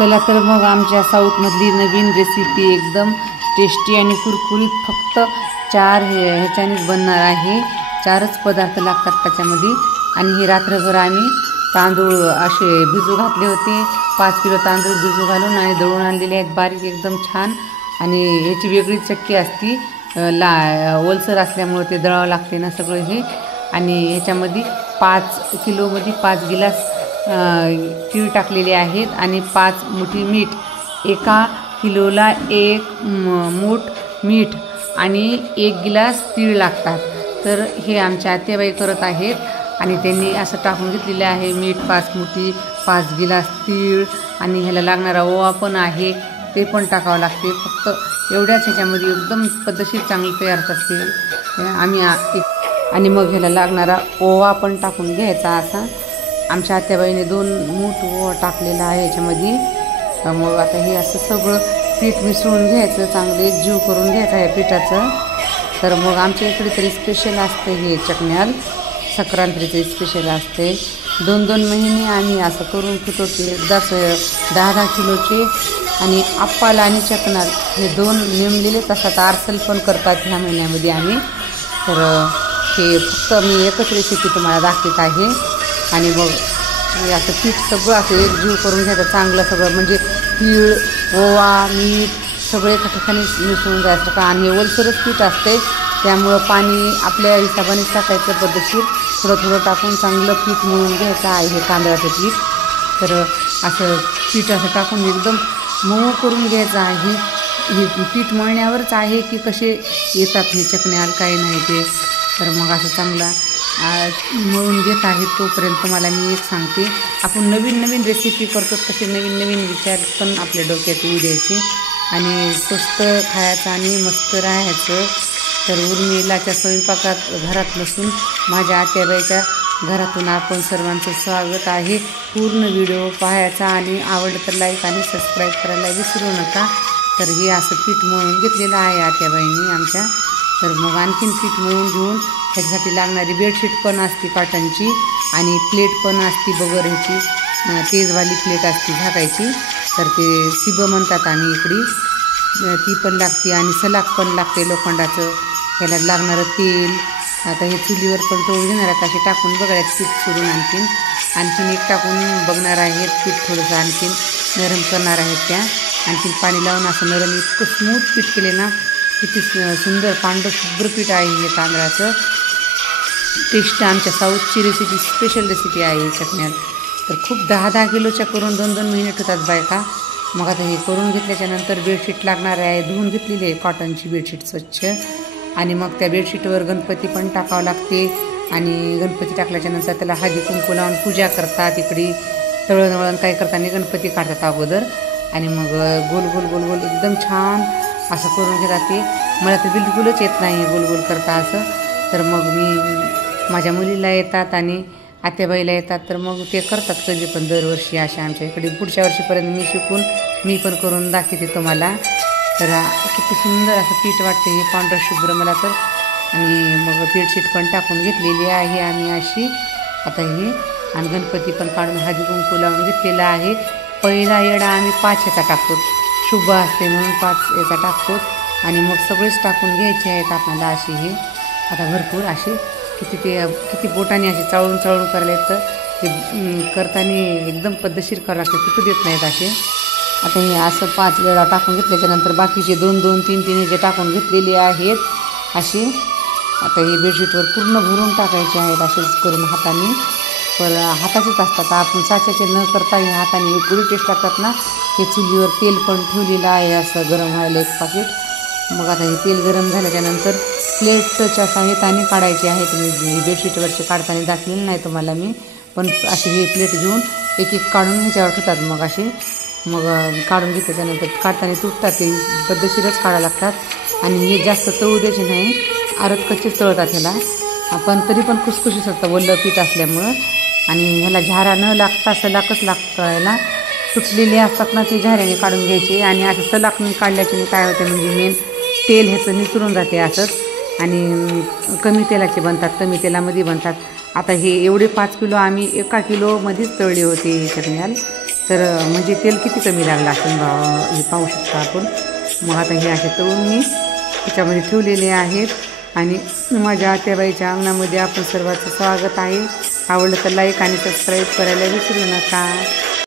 चला तर मग आमच्या साऊथमधली नवीन रेसिपी एकदम टेस्टी आणि कुरकुरीत फक्त 4 ह्याच्यानेच बनणार आहे। 4च पदार्थ लागतात त्याच्यामध्ये। आणि ही रात्रभर आम्ही तांदूळ असे भिजू घातले होते। 5 किलो तांदूळ भिजू घालून आणि दळून आणलेले आहेत बारीक एकदम छान। आणि ह्याची वेगळी चक्की असती, ओलसर असल्यामुळे ते दळावं लागते ना सगळं हे। आणि ह्याच्यामध्ये 5 किलोमध्ये 5 गिलास तीळ टाकलेले आहेत आणि 5 मुठी मीठ। 1 किलोला 1 मूठ मीठ आणि 1 गिलास तीळ लागतात। तर हे आमच्या आत्याबाई करत आहेत आणि त्यांनी असं टाकून घेतलेले आहे। मीठ 5 मुठी, 5 गिलास तीळ आणि ह्याला लागणारा ओवा पण आहे, ते पण टाकावं लागते। फक्त एवढ्याच ह्याच्यामध्ये एकदम पद्धतशीर चांगलं तयार करते आम्ही। आणि मग ह्याला लागणारा ओवा पण टाकून घ्यायचा असा। आमच्या आत्याबाईने 2 मूठ ओवा टाकलेला आहे ह्याच्यामध्ये। मग आता हे असं सगळं पीठ मिसळून घ्यायचं, चांगलं एक जीव करून घ्यायचं आहे पिठाचं। तर मग आमच्या इकडे तरी स्पेशल असते हे चकण्याल, संक्रांतीचे स्पेशल असते। 2-2 महिने आम्ही असं करून ठेवतो की एकदाच 10-10 किलोचे। आणि अप्पाला आणि चकनाल हे 2 नेमलेलेच असतात। आरसल पण करतात ह्या महिन्यामध्ये आम्ही। तर हे फक्त मी एकच रेसिपी तुम्हाला दाखवत आहे। आणि मग हे असं पीठ सगळं असं एकजीव करून घ्यायचं चांगलं सगळं, म्हणजे तीळ, ओवा, मीठ सगळे एका ठिकाणी मिसळून जायचं का। आणि हे ओलसरच पीठ असते त्यामुळं पाणी आपल्या हिशोबानेच टाकायचं पद्धतशीर, थोडं टाकून चांगलं पीठ मळून घ्यायचं आहे हे तांदळाचं पीठ। तर असं पीठ असं टाकून एकदम मऊ करून घ्यायचं आहे। हे पीठ मळण्यावरच आहे की कसे येतात हे चकण्याल काय नाही ते। तर मग असं चांगला मळून घेत आहे तोपर्यंत मला मी एक सांगते, आपण नवीन रेसिपी करतो तसे नवीन विचार पण आपल्या डोक्यात येऊ द्यायचे आणि स्वस्त खायचं आणि मस्त राहायचं। तर उर्मिलाच्या स्वयंपाकात घरात नसून माझ्या आत्याबाईच्या घरातून आपण सर्वांचं स्वागत आहे। पूर्ण व्हिडिओ पाहायचा आणि आवडलं तर लाईक आणि सबस्क्राईब करायला विसरू नका। तर हे असं पीठ मळून घेतलेलं आहे आत्याबाईंनी आमच्या। तर मग आणखीन पीठ मळून घेऊन ह्याच्यासाठी लागणारी बेडशीट पण असते कॉटनची आणि प्लेट पण असते बगर ह्याची, तेजवाली प्लेट असते झाकायची। तर ते सिबं म्हणतात आम्ही इकडे, ती पण लागते। आणि सलाक पण लागते लोखंडाचं। ह्याला लागणारं तेल आता हे चुलीवर पण तळून घेणार आहेत असे टाकून बघायचं पीठ सोडून आणखीन एक टाकून बघणार आहेत पीठ, थोडंसं आणखीन नरम करणार आहेत त्या। आणखीन पाणी लावून असं नरम इतकं स्मूथ पीठ केले ना, किती सुंदर पांढरं शुभ्र पीठ आहे हे तांदळाचं। टेस्ट आमच्या साऊथची रेसिपी, स्पेशल रेसिपी आहे चकण्यात। तर खूप 10-10 किलोच्या करून 2-2 महिने ठेवतात बायका। मग आता हे करून घेतल्याच्यानंतर बेडशीट लागणार आहे, धुवून घेतलेली आहे कॉटनची बेडशीट स्वच्छ। आणि मग त्या बेडशीटवर गणपती पण टाकावं लागते। आणि गणपती टाकल्याच्यानंतर त्याला हळदी कुंकू लावून पूजा करतात इकडे। तळणवळण काय करताना गणपती काढतात अगोदर आणि मग गोल एकदम छान असं करून घेतात ते। मला तर बिलकुलच येत नाही गोल करता असं। तर मग मी माझ्या मुलीला येतात आणि आत्याबाईला येतात, तर मग ते करतात कधी पण दरवर्षी अशा आमच्या इकडे। पुढच्या वर्षीपर्यंत मी शिकून मी पण करून दाखवते तुम्हाला। तर किती सुंदर असं पीठ वाटते हे पांढरं शुभ्र मला तर। आणि मग बेडशीट पण टाकून घेतलेली आहे आम्ही अशी आता हे। आणि गणपती पण काढून हळदी कुंकू लावून घेतलेला आहे। पहिला येडा आम्ही 5 ह्याचा टाकतो, शुभ असते म्हणून 5 याचा टाकतो। आणि मग सगळेच टाकून घ्यायचे आहेत आपल्याला असे हे। आता भरपूर असे किती बोटाने असे चाळून करायला तर ते करताना एकदम पद्धतशीर करावं लागते, तुटू देत नाहीत असे। आता हे असं 5 वेळा टाकून घेतल्याच्यानंतर बाकीचे 2-2, 3-3 जे टाकून घेतलेले आहेत असे। आता हे बेडशीटवर पूर्ण भरून टाकायचे आहेत असेच करून हाताने, पर हाताचेच असतात। आपण साच्याचे न करता हे हाताने एवढी टेस्ट लागतात ना। हे चुलीवर तेल पण ठेवलेलं आहे असं गरम व्हायला 1 पाकीट। मग आता हे तेल गरम झाल्याच्यानंतर प्लेटच्या सहाय्याने काढायचे आहेत। मी बेडशीटवरचे काढताना दाखवलेलं नाही तुम्हाला मी, पण असे हे प्लेट घेऊन एक काढून ह्याच्यावर ठेवतात मग असे। मग काढून घेतल्याच्यानंतर काढताना तुटतात ते, पद्धतशीरच काढावं लागतात। आणि हे जास्त तळू द्यायचे नाही, आरत कच्चेच तळतात ह्याला आपण, तरी पण खुसखुशीत असतं वल्लं पीठ असल्यामुळं। आणि ह्याला झारा न लागता सलाकच लागतं तळायला। तुटलेले असतात ना ते झाऱ्याने काढून घ्यायचे। आणि असं सलाकने काढल्याचे काय होते म्हणजे मेन तेल ह्याचं निचरून जाते असंच। आणि कमी तेलाचे बनतात, कमी तेलामध्ये बनतात। आता हे एवढे 5 किलो आम्ही 1 किलोमध्येच तळले होते हे चकण्याल। तर म्हणजे तेल किती कमी लागलं असेल हे पाहू शकता आपण। मग आता हे असे तळून मी त्याच्यामध्ये ठेवलेले आहेत आणि माझ्या आत्याबाईच्या अंगणामध्ये आपण सर्वांचं स्वागत आहे। आवडलं तर लाईक आणि सबस्क्राईब करायला विसरू नका।